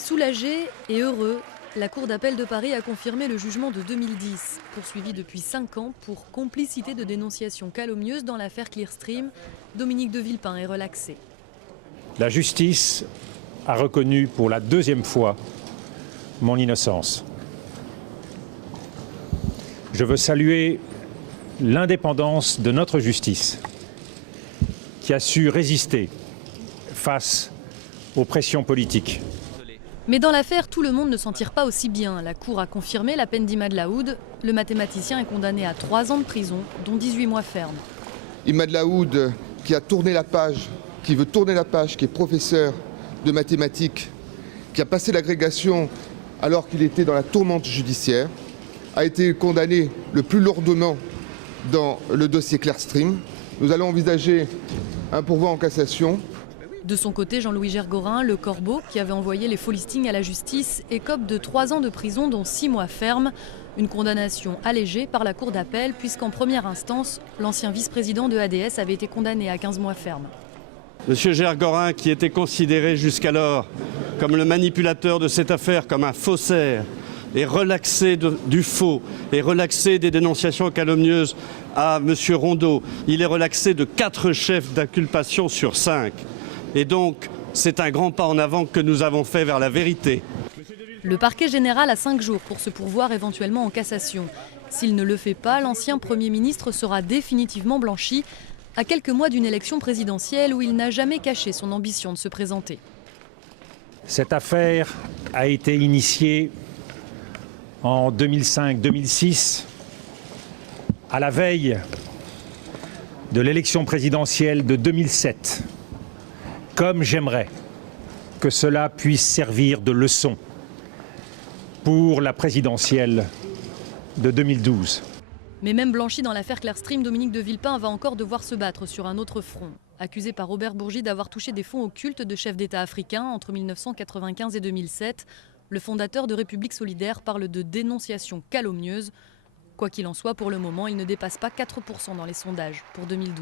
Soulagé et heureux, la Cour d'appel de Paris a confirmé le jugement de 2010, poursuivi depuis 5 ans pour complicité de dénonciation calomnieuse dans l'affaire Clearstream. Dominique de Villepin est relaxé. La justice a reconnu pour la deuxième fois mon innocence. Je veux saluer l'indépendance de notre justice qui a su résister face aux pressions politiques. Mais dans l'affaire, tout le monde ne s'en tire pas aussi bien. La Cour a confirmé la peine d'Imad Laoud. Le mathématicien est condamné à 3 ans de prison, dont 18 mois ferme. Imad Laoud, qui a tourné la page, qui veut tourner la page, qui est professeur de mathématiques, qui a passé l'agrégation alors qu'il était dans la tourmente judiciaire, a été condamné le plus lourdement dans le dossier Clearstream. Nous allons envisager un pourvoi en cassation. De son côté, Jean-Louis Gergorin, le corbeau, qui avait envoyé les faux listings à la justice, écope de 3 ans de prison, dont 6 mois ferme. Une condamnation allégée par la Cour d'appel, puisqu'en première instance, l'ancien vice-président de ADS avait été condamné à 15 mois ferme. Monsieur Gergorin, qui était considéré jusqu'alors comme le manipulateur de cette affaire, comme un faussaire, est relaxé du faux, est relaxé des dénonciations calomnieuses à monsieur Rondeau. Il est relaxé de 4 chefs d'inculpation sur 5. Et donc, c'est un grand pas en avant que nous avons fait vers la vérité. Le parquet général a 5 jours pour se pourvoir éventuellement en cassation. S'il ne le fait pas, l'ancien Premier ministre sera définitivement blanchi, à quelques mois d'une élection présidentielle où il n'a jamais caché son ambition de se présenter. Cette affaire a été initiée en 2005-2006, à la veille de l'élection présidentielle de 2007. Comme j'aimerais que cela puisse servir de leçon pour la présidentielle de 2012. Mais même blanchi dans l'affaire Clearstream, Dominique de Villepin va encore devoir se battre sur un autre front. Accusé par Robert Bourgi d'avoir touché des fonds occultes de chefs d'État africains entre 1995 et 2007, le fondateur de République Solidaire parle de dénonciation calomnieuse. Quoi qu'il en soit, pour le moment, il ne dépasse pas 4% dans les sondages pour 2012.